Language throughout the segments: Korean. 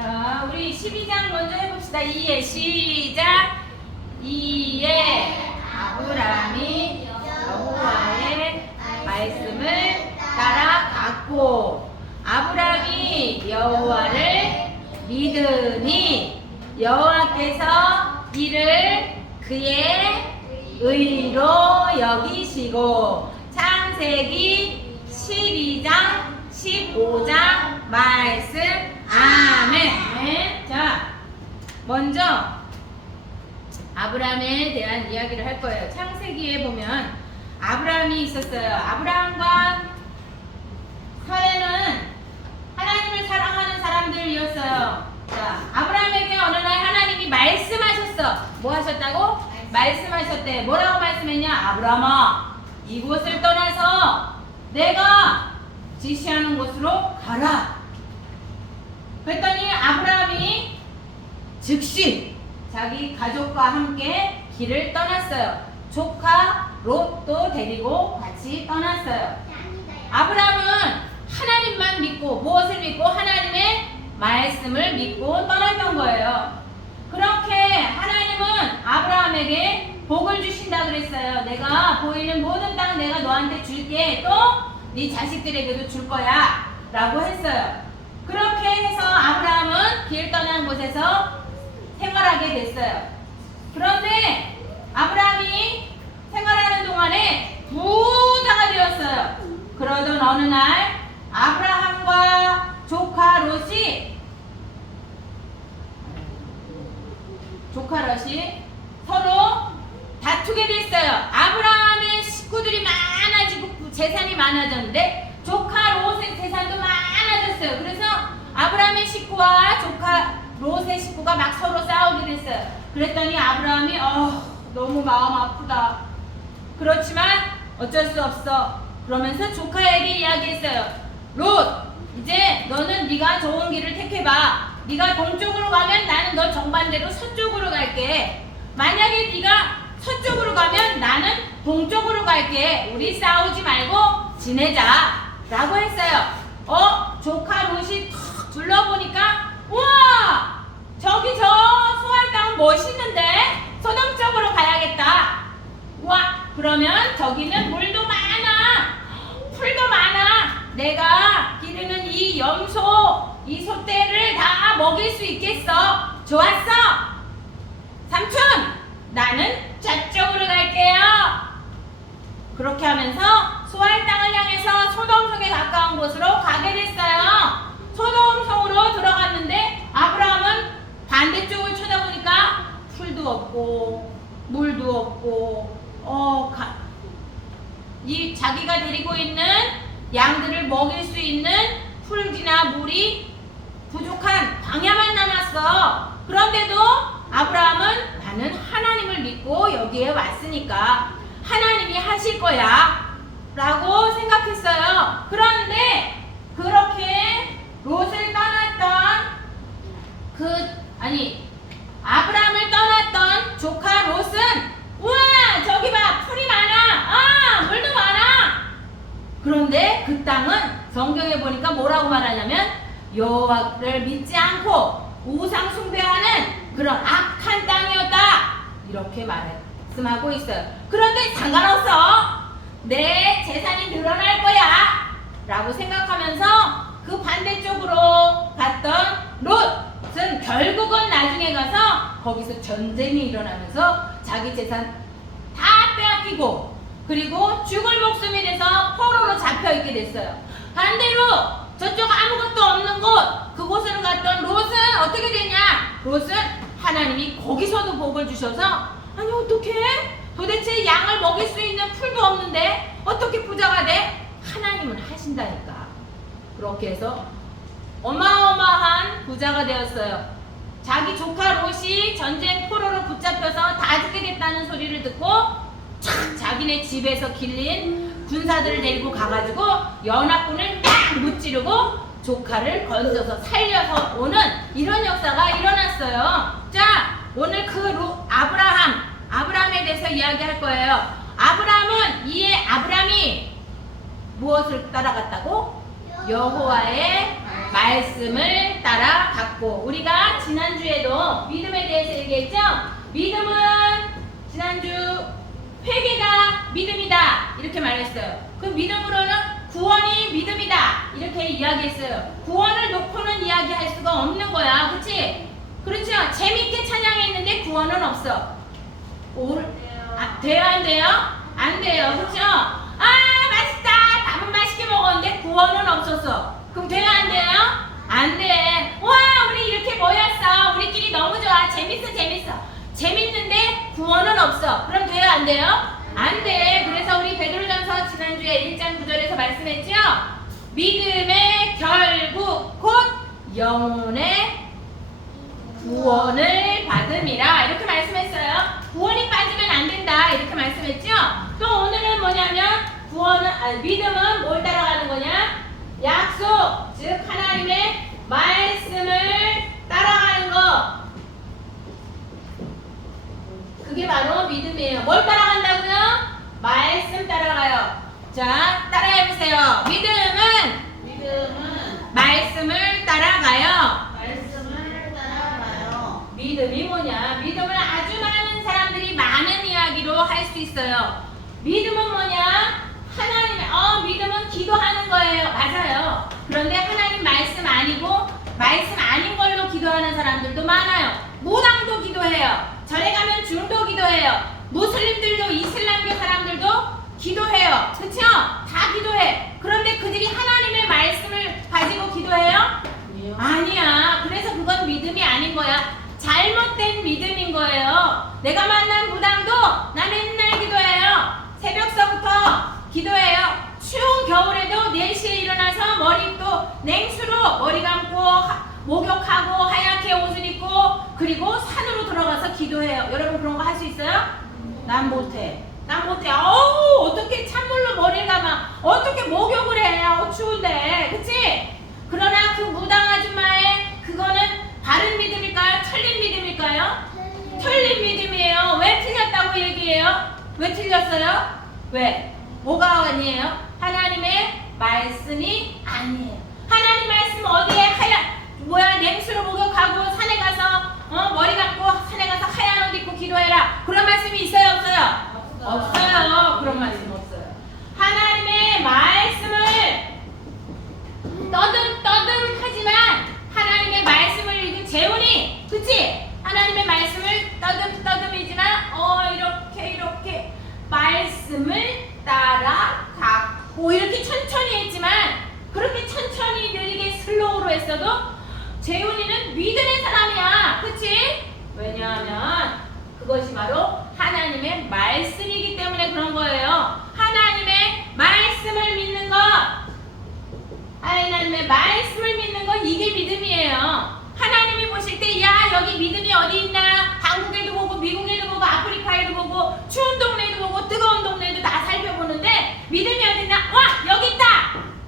자, 우리 12장 먼저 해봅시다. 2에 시작. 2에 아브라함이 여호와의 말씀을 따라갔고 아브라함이 여호와를 믿으니 여호와께서 이를 그의 의로 여기시고. 창세기 12장 15장 말씀. 아멘. 자, 먼저 아브라함에 대한 이야기를 할 거예요. 창세기에 보면 아브라함이 있었어요. 아브라함과 사례는 하나님을 사랑하는 사람들이었어요. 자, 아브라함에게 어느 날 하나님이 말씀하셨어. 뭐 하셨다고? 말씀하셨대. 뭐라고 말씀했냐? 아브라함아, 이곳을 떠나서 내가 지시하는 곳으로 가라. 그랬더니 아브라함이 즉시 자기 가족과 함께 길을 떠났어요. 조카 롯도 데리고 같이 떠났어요. 아브라함은 하나님만 믿고, 무엇을 믿고? 하나님의 말씀을 믿고 떠났던 거예요. 그렇게 하나님은 아브라함에게 복을 주신다 그랬어요. 내가 보이는 모든 땅 내가 너한테 줄게. 또 네 자식들에게도 줄 거야 라고 했어요. 그렇게 해서 아브라함은 길 떠난 곳에서 생활하게 됐어요. 그런데 아브라함이 생활하는 동안에 부자가 되었어요. 그러던 어느 날 아브라함과 조카 롯이 서로 다투게 됐어요. 아브라함의 식구들이 많아지고 재산이 많아졌는데 조카 롯의 재산도 많아졌어요. 그래서 아브라함의 식구와 조카 롯의 식구가 막 서로 싸우게 됐어요. 그랬더니 아브라함이 너무 마음 아프다. 그렇지만 어쩔 수 없어. 그러면서 조카에게 이야기했어요. 롯, 이제 너는 네가 좋은 길을 택해봐. 네가 동쪽으로 가면 나는 너 정반대로 서쪽으로 갈게. 만약에 네가 서쪽으로 가면 나는 동쪽으로 갈게. 우리 싸우지 말고 지내자 라고 했어요. 조카 롯이 탁 둘러보니까 우와, 저기 저 소알 땅은 멋있는데 서동 쪽으로 가야겠다. 우와, 그러면 저기는 물도 많아, 풀도 많아. 내가 기르는 이 염소, 이 소떼를 다 먹일 수 있겠어. 좋았어. 삼촌, 나는 저쪽으로 갈게요. 그렇게 하면서 소알 땅을 향해서 소돔성에 가까운 곳으로 가게 됐어요. 소돔성으로 들어갔는데 아브라함은 반대쪽을 쳐다보니까 풀도 없고 물도 없고 이 자기가 데리고 있는 양들을 먹일 수 있는 풀이나 물이 부족한 광야만 남았어. 그런데도 아브라함은 나는 하나님을 믿고 여기에 왔으니까 하나님이 하실 거야 라고 생각했어요. 그런데 그렇게 롯을 떠났던 아브라함을 떠났던 조카 롯은 우와, 저기 봐, 풀이 많아, 물도 많아. 그런데 그 땅은 성경에 보니까 뭐라고 말하냐면 여호와를 믿지 않고 우상 숭배하는 그런 악한 땅이었다 이렇게 말씀하고 있어요. 그런데 상관없어, 내 재산이 늘어날 거야 라고 생각하면서 그 반대쪽으로 갔던 롯은 결국은 나중에 가서 거기서 전쟁이 일어나면서 자기 재산 다 빼앗기고 그리고 죽을 목숨이 돼서 포로로 잡혀있게 됐어요. 반대로 저쪽 아무것도 없는 곳, 그곳으로 갔던 롯은 어떻게 되냐? 롯은 하나님이 거기서도 복을 주셔서 아니 어떡해? 도대체 양을 먹일 수 있는 풀도 없는데 어떻게 부자가 돼? 하나님은 하신다니까. 그렇게 해서 어마어마한 부자가 되었어요. 자기 조카 롯이 전쟁 포로로 붙잡혀서 다 죽게 됐다는 소리를 듣고 자기네 집에서 길린 군사들을 데리고 가가지고 연합군을 딱 무찌르고 조카를 건져서 살려서 오는 이런 역사가 일어났어요. 자, 오늘 아브라함에 대해서 이야기할 거예요. 아브라함이 무엇을 따라갔다고? 여호와의 말씀을 따라갔고, 우리가 지난주에도 믿음에 대해서 얘기했죠? 믿음은 지난주 회개가 믿음이다 이렇게 말했어요. 그 믿음으로는 구원이 믿음이다 이렇게 이야기했어요. 구원을 놓고는 이야기할 수가 없는 거야. 그치? 그렇죠? 재밌게 찬양했는데 구원은 없어. 돼요 안 돼요? 안 돼요. 그렇죠? 아 맛있다 밥은 맛있게 먹었는데 구원은 없었어. 그럼 돼요 안 돼요? 안 돼. 와 우리 이렇게 모였어. 우리끼리 너무 좋아. 재밌어. 재밌는데 구원은 없어. 그럼 돼요 안 돼요? 안 돼. 그래서 우리 베드로전서 지난주에 1장 9절에서 말씀했죠? 믿음의 결국 곧 영혼의 구원을 받음이라 이렇게 말씀했어요. 구원이 빠지면 안 된다 이렇게 말씀했죠? 또 오늘은 뭐냐면 믿음은 뭘 따라가는 거냐? 약속, 즉 하나님의 말씀을 따라가는 거. 그게 바로 믿음이에요. 뭘 따라간다고요? 말씀 따라가요. 자, 따라해보세요. 믿음은 말씀을 따라가요. 믿음이 뭐냐? 믿음을 아주 많은 사람들이 많은 이야기로 할 수 있어요. 믿음은 뭐냐? 믿음은 기도하는 거예요. 맞아요. 그런데 하나님 말씀 아니고 말씀 아닌 걸로 기도하는 사람들도 많아요. 무당도 기도해요. 절에 가면 중도 기도해요. 무슬림들도 이슬람교 사람들도 기도해요. 그쵸? 다 기도해. 그런데 그들이 하나님의 말씀을 가지고 기도해요? 아니야. 그래서 그건 믿음이 아닌 거야. 잘못된 믿음인 거예요. 내가 만난 무당도 나 맨날 기도해요. 새벽서부터 기도해요. 추운 겨울에도 4시에 일어나서 머리 또 냉수로 머리 감고 목욕하고 하얗게 옷을 입고 그리고 산으로 들어가서 기도해요. 여러분 그런 거 할 수 있어요? 난 못해. 어우 어떻게 찬물로 머리를 감아. 어떻게 목욕을 해요. 추운데. 그치? 그러나 그 무당 아줌마의 그거는 바른 믿음일까요? 틀린 믿음일까요? 틀린 믿음이에요. 왜 틀렸다고 얘기해요? 왜 틀렸어요? 왜? 뭐가 아니에요? 하나님의 말씀이 아니에요. 하나님 말씀 어디에 냉수로 목욕하고 산에 가서 머리 감고 산에 가서 하얀 옷 입고 기도해라. 그런 말씀이 있어요? 없어요? 없어요. 그런 말씀 없어요. 하나님의 말씀을 떠듬하지만 하나님의 말씀을 읽은 재훈이 그치? 하나님의 말씀을 떠듬이지만 이렇게 말씀을 따라가고 이렇게 천천히 했지만 그렇게 천천히 느리게 슬로우로 했어도 재훈이는 믿음의 사람이야. 그치? 왜냐하면 그것이 바로 하나님의 말씀이기 때문에 그런 거예요. 하나님의 말씀을 믿는 것, 하나님의 말씀을 믿는 것 이게 믿음이에요. 하나님이 보실 때 여기 믿음이 어디 있나? 한국에도 보고 미국에도 보고 아프리카에도 보고 추운 동네에도 보고 뜨거운 동네에도 다 살펴보는데 믿음이 어디 있나? 여기 있다!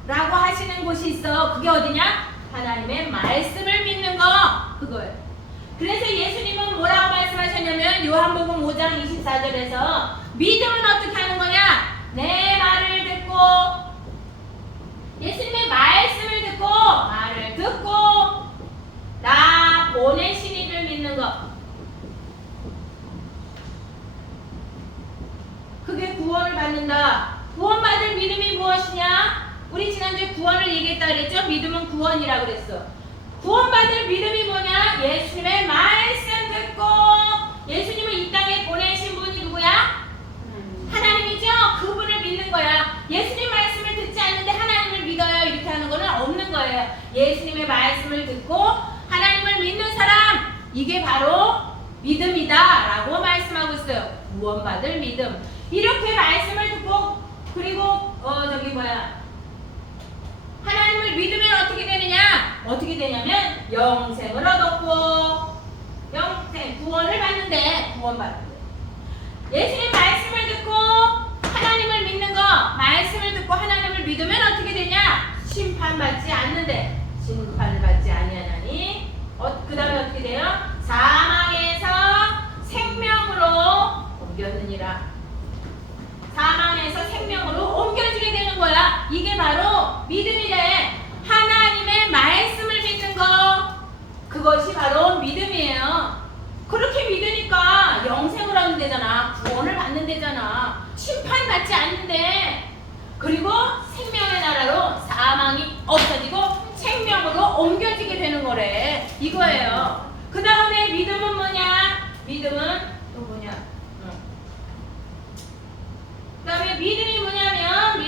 라고 하시는 곳이 있어. 그게 어디냐? 하나님의 말씀을 믿는 거 그거예요. 그래서 예수님은 뭐라고 말씀하셨냐면 요한복음 5장 24절에서 믿음은 어떻게 하는 거냐? 내 말을 듣고 예수님의 말씀을 듣고 말을 듣고 나 보내신 이를 믿는 것 그게 구원을 받는다. 구원받을 믿음이 무엇이냐? 우리 지난주에 구원을 얘기했다 그랬죠? 믿음은 구원이라고 그랬어. 구원받을 믿음이 뭐냐? 예수님의 말씀 듣고 예수님을 이 땅에 보내신 분이 누구야? 하나님이죠? 그분을 믿는 거야. 예수님 말씀을 듣지 않는데 하나님을 믿어요 이렇게 하는 거는 없는 거예요. 예수님의 말씀을 듣고 하나님을 믿는 사람 이게 바로 믿음이다 라고 말씀하고 있어요. 구원받을 믿음. 이렇게 말씀을 듣고 그리고 하나님을 믿으면 어떻게 되느냐? 어떻게 되냐면 영생을 얻었고 구원을 받는데 구원받는데 예수님 말씀을 듣고 하나님을 믿는 거 말씀을 듣고 하나님을 믿으면 어떻게 되냐? 심판받지 않는데 심판을 받지 아니하나니 그 다음에 어떻게 돼요? 사망에서 생명으로 옮겼느니라. 사망에서 생명으로 옮겨지게 되는 거야. 이게 바로 믿음이래. 하나님의 말씀 이거예요. 그 다음에 믿음은 뭐냐? 믿음은 또 뭐냐? 그 다음에 믿음이 뭐냐면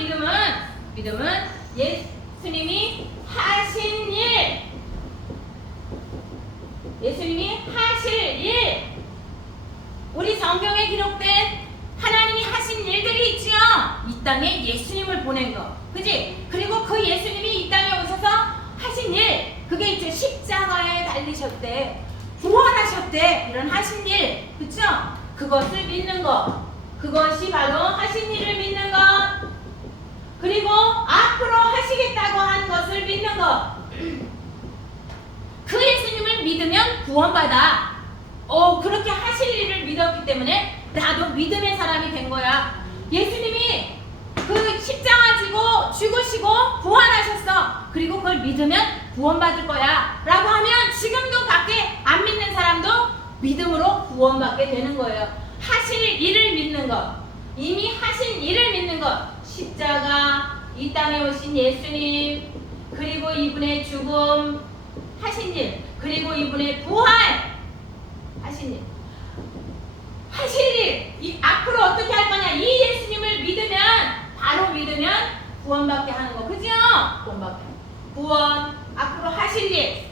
믿음은 예수님이 하신 일, 예수님이 하실 일, 우리 성경에 기록된 하나님이 하신 일들이 있지요. 이 땅에 예수님을 보낸 거, 그지? 그리고 그 예수님이 이 땅에 오셔서 하신 일, 그게 이제 십자가에 달리셨대, 부활하셨대, 이런 하신 일, 그쵸? 그것을 믿는 것, 그것이 바로 하신 일을 믿는 것, 그리고 앞으로 하시겠다고 한 것을 믿는 것. 그 예수님을 믿으면 구원받아. 그렇게 하실 일을 믿었기 때문에 나도 믿음의 사람이 된 거야. 예수님이 그 십자가 지고 죽으시고 부활하셨어. 그리고 그걸 믿으면 구원받을 거야 라고 하면 지금도 밖에 안 믿는 사람도 믿음으로 구원받게 되는 거예요. 하실 일을 믿는 것, 이미 하신 일을 믿는 것, 십자가, 이 땅에 오신 예수님, 그리고 이분의 죽음 하신 일, 그리고 이분의 부활 하신 일, 하실 일, 이 앞으로 어떻게 할 거냐, 이 예수님을 믿으면, 바로 믿으면 구원받게 하는 거, 그죠? 구원받게, 구원, 앞으로 하실 일,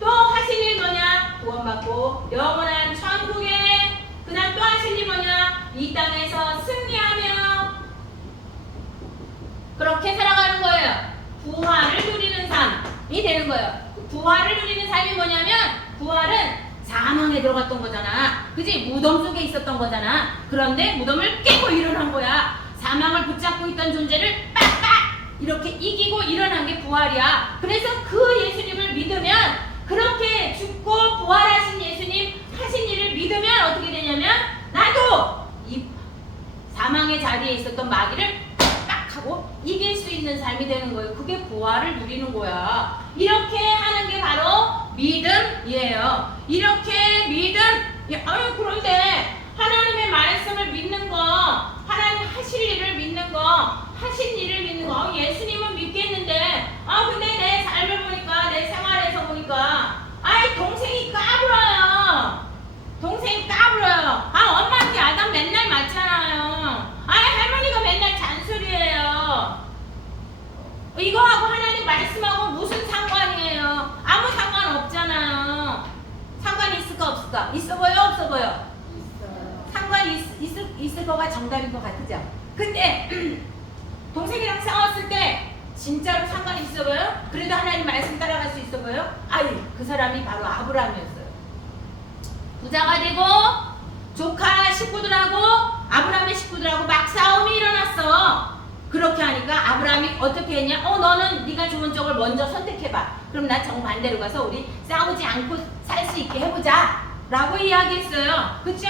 또 하실 일 뭐냐? 구원받고 영원한 천국에, 그 다음 또 하실 일 뭐냐? 이 땅에서 승리하며 그렇게 살아가는 거예요. 부활을 누리는 삶이 되는 거예요. 부활을 누리는 삶이 뭐냐면, 부활은 사망에 들어갔던 거잖아, 그지? 무덤 속에 있었던 거잖아. 그런데 무덤을 깨고 일어난 거야. 사망을 붙잡고 있던 존재를 빡빡 이렇게 이기고 일어난 게 부활이야. 그래서 그 예수님을 믿으면, 그렇게 죽고 부활하신 예수님 하신 일을 믿으면 어떻게 되냐면, 나도 이 사망의 자리에 있었던 마귀를 빡빡 하고 이길 수 있는 삶이 되는 거예요. 그게 부활을 누리는 거야. 이렇게 하는 게 바로 믿음이에요. 이렇게 믿음. 그런데 하나님의 말씀을 믿는 거, 하나님 하실 일을 믿는 거, 하신 일을 믿는 거, 예수님은 믿겠는데, 근데 내 삶을 보니까, 내 생활에서 보니까, 동생이 까불어요. 동생이 까불어요. 엄마한테 야단 맨날 맞잖아요. 할머니가 맨날 잔소리해요. 이거하고 하나님 말씀하고 무슨 상관이에요? 아무 상관 없잖아요. 상관이 있을까 없을까? 있어 보여 없어 보여? 상관이 있을 거가 정답인 것 같죠? 근데 동생이랑 싸웠을 때 진짜로 상관이 있어 보여? 그래도 하나님 말씀 따라갈 수 있어 보여? 그 사람이 바로 아브라함이었어요. 부자가 되고 조카 식구들하고, 아브라함의 식구들하고 막 싸움이 일어났어. 그렇게 하니까 아브라함이 어떻게 했냐? 너는 네가 좋은 쪽을 먼저 선택해봐. 그럼 나 정반대로 가서 우리 싸우지 않고 살 수 있게 해보자 라고 이야기했어요. 그쵸?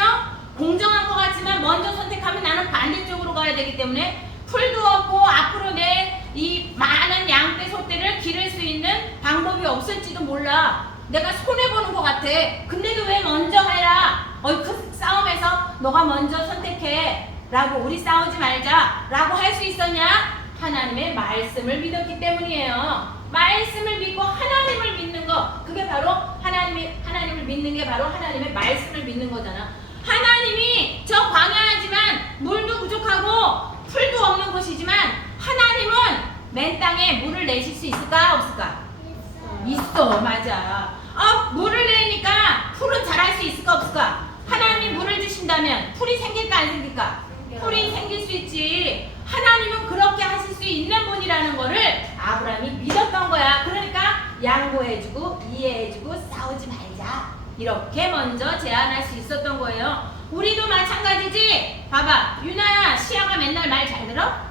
공정한 것 같지만 먼저 선택하면 나는 반대쪽으로 가야 되기 때문에 풀도 없고 앞으로 내 이 많은 양떼 소떼를 기를 수 있는 방법이 없을지도 몰라. 내가 손해보는 것 같아. 근데도 왜 먼저 해라? 그 싸움에서 너가 먼저 선택해 라고, 우리 싸우지 말자 라고 할 수 있었냐? 하나님의 말씀을 믿었기 때문이에요. 말씀을 믿고 하나님을 믿는 거, 그게 바로 하나님을 믿는 게 바로 하나님의 말씀을 믿는 거잖아. 하나님이 저 광야지만 물도 부족하고 풀도 없는 곳이지만, 하나님은 맨 땅에 물을 내실 수 있을까 없을까? 있어, 맞아. 물을 내니까 풀은 자랄 수 있을까 없을까? 하나님이 물을 주신다면 풀이 생길까 안 생길까? 풀이 생길 수 있지. 하나님은 그렇게 하실 수 있는 분이라는 거를 아브라함이 믿었던 거야. 그러니까 양보해주고 이해해주고 싸우지 말자, 이렇게 먼저 제안할 수 있었던 거예요. 우리도 마찬가지지. 봐봐, 유나야, 시아가 맨날 말 잘 들어?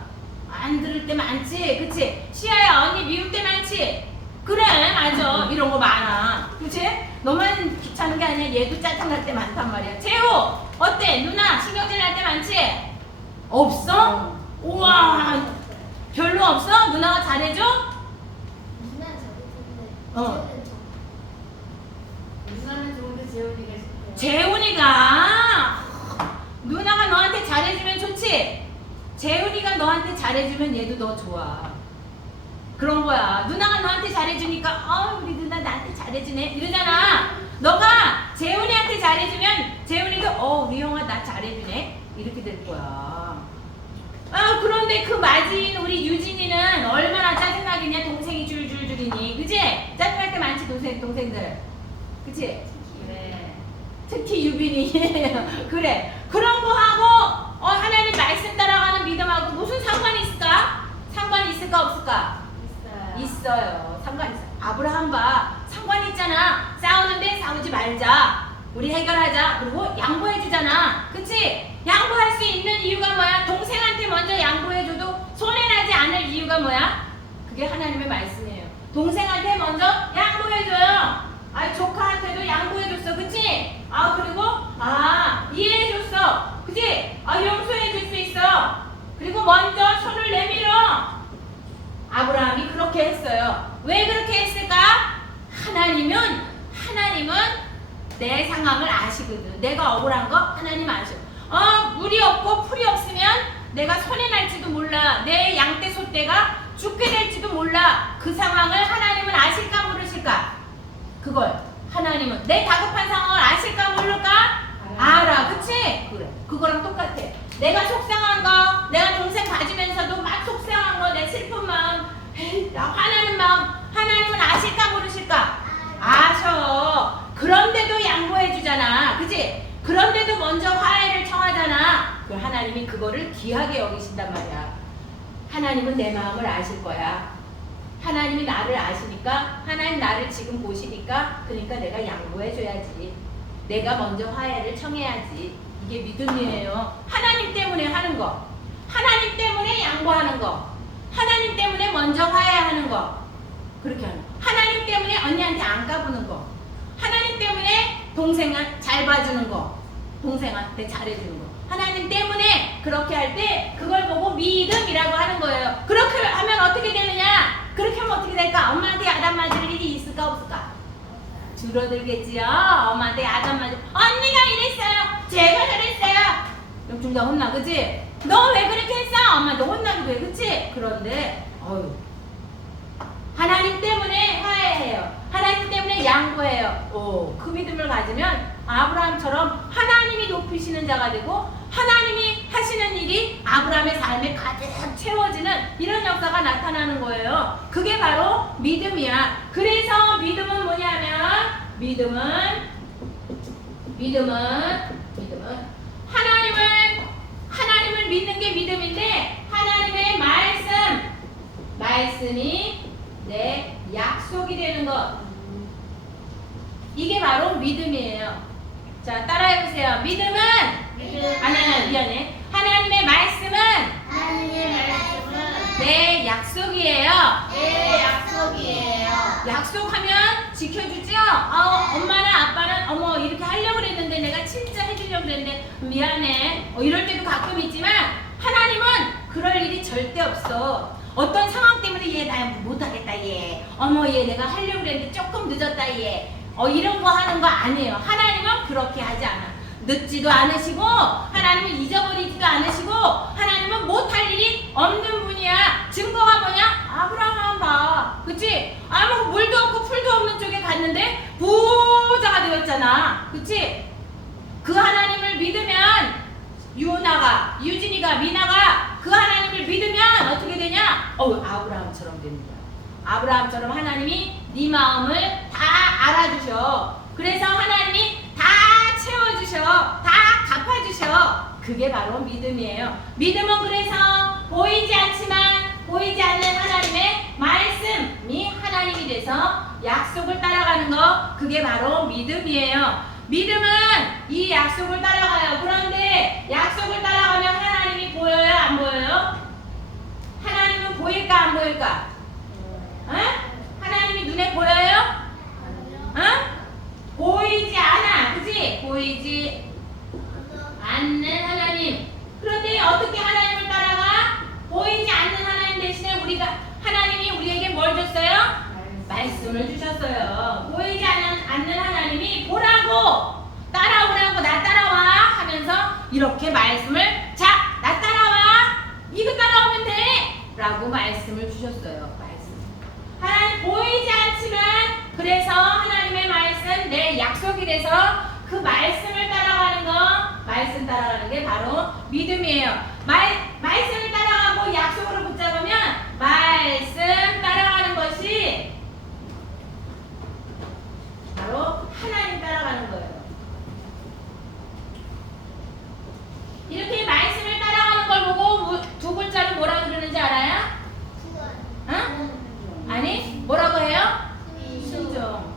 안 들을 때 많지, 그치? 시아야, 언니 미울 때 많지? 그래, 맞아. 이런 거 많아, 그치? 너만 귀찮은 게 아니야. 얘도 짜증날 때 많단 말이야. 재호, 어때? 누나 신경질 날 때 많지? 없어? 우와, 별로 없어? 누나가 잘해줘? 누나는 잘해주는데 누나는 좋은데 재훈이가 싫대요. 재훈이가 누나가 너한테 잘해주면 좋지? 재훈이가 너한테 잘해주면 얘도 너 좋아. 그런 거야. 누나가 너한테 잘해주니까 우리 누나 나한테 잘 잘해주네 이러잖아. 너가 재훈이한테 잘해주면 재훈이도 우리 형아 나 잘해주네 이렇게 될 거야. 그런데 그 맞이인 우리 유진이는 얼마나 짜증나겠냐. 동생이 줄줄줄이니 그치? 짜증날 때 많지 동생들 그치? 그래. 특히 유빈이 그래. 그런 거 하고 하나님 말씀 따라가는 믿음하고 무슨 상관이 있을까? 상관이 있을까 없을까? 있어요. 있어요. 상관이 있어. 아브라함 봐. 상관이 있잖아. 싸우는데 싸우지 말자. 우리 해결하자. 그리고 양보해 주잖아. 그치? 양보할 수 있는 이유가 뭐야? 동생한테 먼저 양보해줘도 손해나지 않을 이유가 뭐야? 그게 하나님의 말씀이에요. 동생한테 먼저 양보해줘요. 조카한테도 양보해줬어. 그치? 그리고 이해해줬어. 그치? 용서해줄 수 있어. 그리고 먼저 손을 내밀어. 아브라함이 그렇게 했어요. 왜 그렇게 했을까? 하나님은 내 상황을 아시거든. 내가 억울한 거 하나님 아셔. 물이 없고 풀이 없으면 내가 손해 날지도 몰라. 내 양떼 소떼가 죽게 될지도 몰라. 그 상황을 하나님은 아실까 모르실까? 그걸 하나님은 내 다급한 상황을 아실까 모를까? 알아. 그치? 그래. 그거랑 똑같아. 내가 속상한 거, 내가 동생 봐주면서도 막 속상한 거, 내 슬픈 마음, 나 화나는 마음, 하나님은 아실까 모르실까? 아셔. 그런데도 양보해 주잖아. 그치? 그런데도 먼저 화해를 청하잖아. 그 하나님이 그거를 귀하게 여기신단 말이야. 하나님은 내 마음을 아실 거야. 하나님이 나를 아시니까, 하나님 나를 지금 보시니까, 그러니까 내가 양보해 줘야지. 내가 먼저 화해를 청해야지. 이게 믿음이에요. 하나님 때문에 하는 거, 하나님 때문에 양보하는 거, 하나님 때문에 먼저 화해하는 거, 그렇게 하는 거. 하나님 때문에 언니한테 안 까부는 거, 하나님 때문에 동생을 잘 봐주는 거, 동생한테 잘해주는 거. 하나님 때문에 그렇게 할 때 그걸 보고 믿음이라고 하는 거예요. 그렇게 하면 어떻게 되느냐? 그렇게 하면 어떻게 될까? 엄마한테 야단 맞을 일이 있을까 없을까? 줄어들겠지요. 엄마한테 야단 맞을. 언니가 이랬어요. 제가 저랬어요. 그럼 둘 다 혼나. 그치? 너 왜 그렇게 했어? 엄마한테 혼나기도 해. 그치? 그런데 하나님 때문에 화해해요. 하나님 때문에 양보해요. 그 믿음을 가지면 아브라함처럼 하나님이 높이시는 자가 되고 하나님이 하시는 일이 아브라함의 삶에 가득 채워지는 이런 역사가 나타나는 거예요. 그게 바로 믿음이야. 그래서 믿음은 뭐냐면 믿음은 하나님을 믿는 게 믿음인데 하나님의 말씀이 내 약속이 되는 것. 이게 바로 믿음이에요. 자, 따라해보세요. 믿음은 미안해. 하나님의 말씀은 내 약속이에요. 약속하면 지켜주죠. 엄마나 아빠는 이렇게 하려고 그랬는데 내가 진짜 해주려고 그랬는데 미안해. 이럴 때도 가끔 있지만 하나님은 그럴 일이 절대 없어. 어떤 상황 때문에 얘 나 못하겠다 얘. 얘 내가 하려고 그랬는데 조금 늦었다 얘. 이런 거 하는 거 아니에요. 하나님은 그렇게 하지 않아. 늦지도 않으시고 하나님은 잊어버리지도 않으시고 하나님은 못할 일이 없는 분이야. 증거가 뭐냐? 아브라함 봐. 그치? 물도 없고 풀도 없는 쪽에 갔는데 부자가 되었잖아. 그치? 그 하나님을 믿으면 유진이가 미나가 그 하나님을 믿으면 어떻게 되냐? 아브라함처럼 됩니다. 아브라함처럼 하나님이 네 마음을 다 알아주셔. 그래서 하나님이 다 채워주셔. 다 갚아주셔. 그게 바로 믿음이에요. 믿음은 그래서 보이지 않는 하나님의 말씀이 하나님이 돼서 약속을 따라가는 거, 그게 바로 믿음이에요. 믿음은 이 약속을 따라가요. 그런데 약속을 따라가면 하나님이 보여요? 안 보여요? 하나님은 보일까 안 보일까? 하나님이 눈에 보여요? 보이지 않아. 그치? 보이지 않는 하나님. 그런데 어떻게 하나님을 따라가? 보이지 않는 하나님 대신에 하나님이 우리에게 뭘 줬어요? 말씀을 주셨어요. 보이지 않는 하나님이 보라고, 따라오라고, 나 따라와 하면서 이렇게 말씀을, 자, 나 따라와, 이거 따라오면 돼 라고 말씀을 주셨어요. 하나님 보이지 않지만, 그래서 하나님 말씀, 내 약속이 돼서 그 말씀을 따라가는 거, 말씀 따라가는 게 바로 믿음이에요. 말씀을 따라가고 약속으로 붙잡으면 말씀 따라가는 것이 바로 하나님 따라가는 거예요. 이렇게 말씀을 따라가는 걸 보고 두 글자로 뭐라 그러는지 알아요? 응? 아니, 뭐라고 해요? 순종.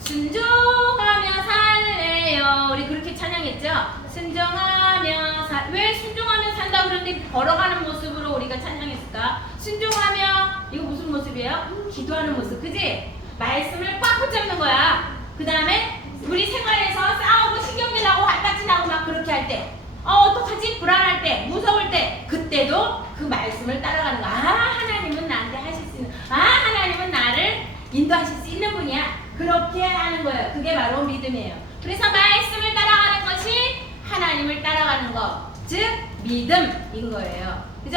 순종하며 살래요. 우리 그렇게 찬양했죠? 순종하며 왜 순종하며 산다 그러는데 걸어가는 모습으로 우리가 찬양했을까? 순종하며 이거 무슨 모습이에요? 기도하는 모습, 그지? 말씀을 꽉 붙잡는 거야. 그 다음에 우리 생활에서 싸우고 신경질 나고 화딱지 나고 막 그렇게 할 때, 어떡하지? 불안할 때, 무서울 때, 그때도 그 말씀을 따라가는 거야. 하나님은 나한테 하실 수 있는, 하나님은 나를 인도하실 수 있는 분이야. 그렇게 하는 거예요. 그게 바로 믿음이에요. 그래서 말씀을 따라가는 것이 하나님을 따라가는 것, 즉 믿음인 거예요. 그죠?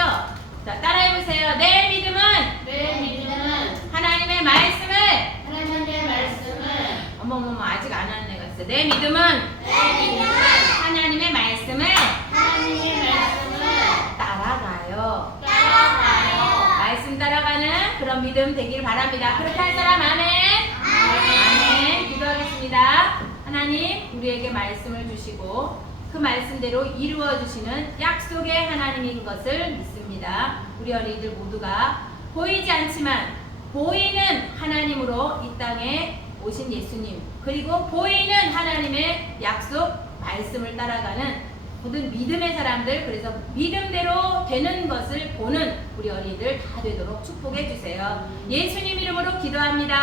자, 따라해보세요. 내 믿음은 하나님의 말씀을 어머머머 아직 안 하는 애가 있어. 내 믿음은 하나님의 말씀을 따라가요. 말씀 따라가는 그런 믿음 되기를 바랍니다. 그렇게 할 사람 아멘. 아멘. 기도하겠습니다. 하나님, 우리에게 말씀을 주시고 그 말씀대로 이루어 주시는 약속의 하나님인 것을 믿습니다. 우리 어린이들 모두가 보이지 않지만 보이는 하나님으로 이 땅에 오신 예수님, 그리고 보이는 하나님의 약속 말씀을 따라가는 모든 믿음의 사람들, 그래서 믿음대로 되는 것을 보는 우리 어린이들 다 되도록 축복해 주세요. 예수님 이름으로 기도합니다.